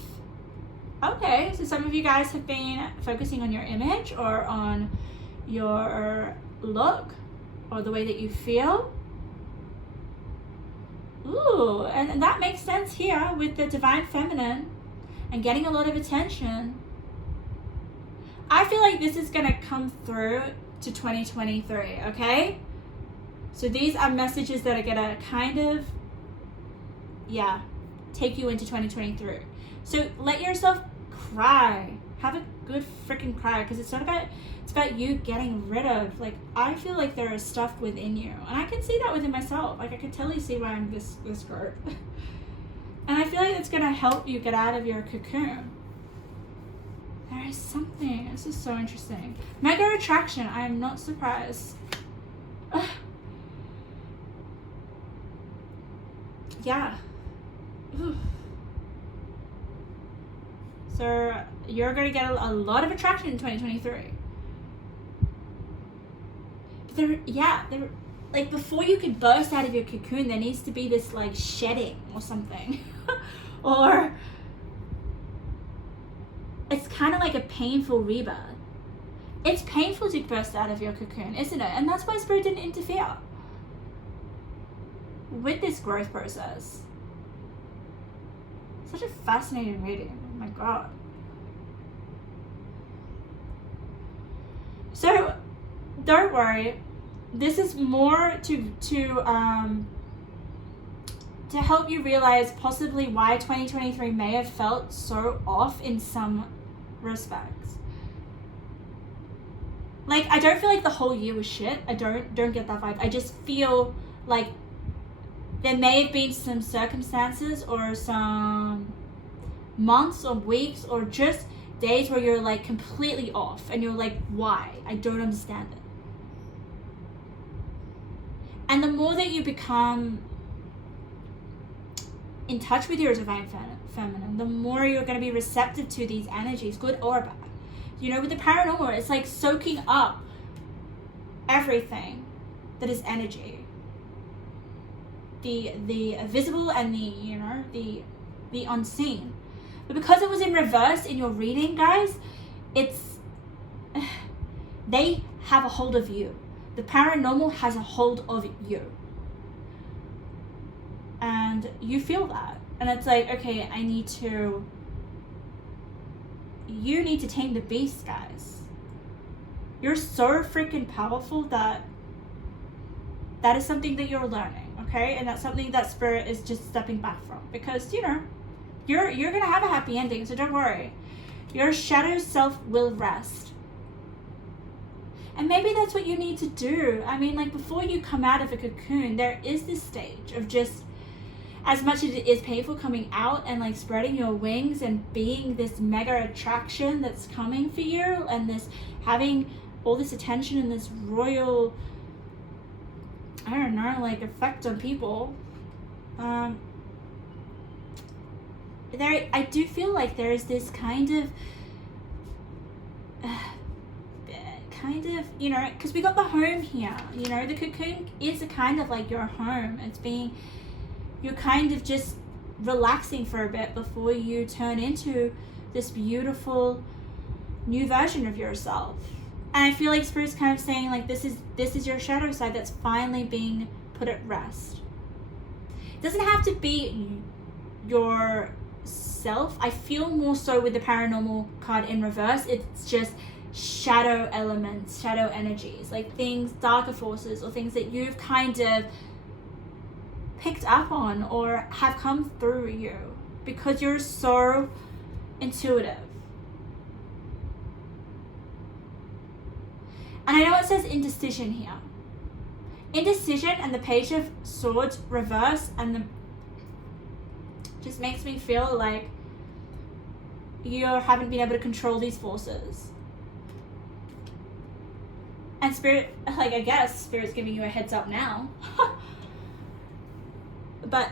Okay, so some of you guys have been focusing on your image or on your look or the way that you feel. Ooh, and that makes sense here with the divine feminine and getting a lot of attention. I feel like this is going to come through to 2023, okay? So these are messages that are going to kind of, yeah, take you into 2023. So let yourself cry. Have a good freaking cry, because it's about you getting rid of, like, I feel like there is stuff within you, and I can see that within myself. Like, I can totally see why I'm this girl. And I feel like it's gonna help you get out of your cocoon. There is something. This is so interesting. Mega attraction. I am not surprised. Yeah. Ooh. So you're going to get a lot of attraction in 2023. But like, before you can burst out of your cocoon, there needs to be this like shedding or something. Or it's kind of like a painful rebirth. It's painful to burst out of your cocoon, isn't it? And that's why Spirit didn't interfere with this growth process. Such a fascinating reading. Oh my God. So don't worry. This is more to help you realize possibly why 2023 may have felt so off in some respects. Like, I don't feel like the whole year was shit. I don't get that vibe. I just feel like there may have been some circumstances or some months or weeks or just days where you're like completely off and you're like, why? I don't understand it. And the more that you become in touch with your divine feminine, the more you're going to be receptive to these energies, good or bad. You know, with the paranormal, it's like soaking up everything that is energy. The visible and the unseen. But because it was in reverse in your reading, guys, they have a hold of you. The paranormal has a hold of you. And you feel that. And it's like, okay, you need to tame the beast, guys. You're so freaking powerful that is something that you're learning, okay? And that's something that Spirit is just stepping back from. Because, you're going to have a happy ending, so don't worry. Your shadow self will rest. And maybe that's what you need to do. I mean, like, before you come out of a cocoon, there is this stage of just, as much as it is painful coming out and like spreading your wings and being this mega attraction that's coming for you, and this having all this attention and this royal, I don't know, like effect on people. I do feel like there's this kind of, because we got the home here, the cocoon is a kind of like your home. You're kind of just relaxing for a bit before you turn into this beautiful new version of yourself. And I feel like Spirit's kind of saying, like, this is your shadow side that's finally being put at rest. It doesn't have to be yourself. I feel more so with the paranormal card in reverse. It's just shadow elements, shadow energies, like things, darker forces, or things that you've kind of picked up on or have come through you because you're so intuitive. And I know it says indecision here. Indecision and the Page of Swords reverse, and the just makes me feel like you haven't been able to control these forces. And Spirit, like, I guess Spirit's giving you a heads up now. But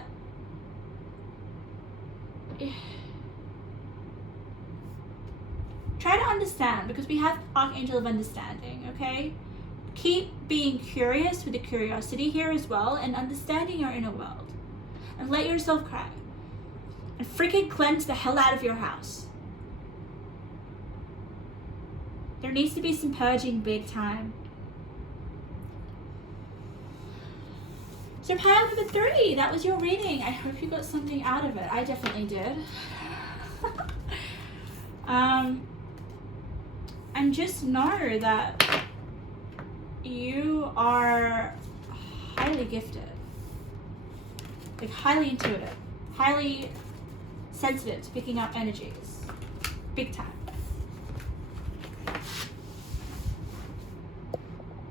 try to understand, because we have Archangel of Understanding, okay? Keep being curious with the curiosity here as well, and understanding your inner world. And let yourself cry. And freaking cleanse the hell out of your house. There needs to be some purging big time. So pile number 3, that was your reading. I hope you got something out of it. I definitely did. And just know that you are highly gifted, like highly intuitive, highly sensitive to picking up energies, big time.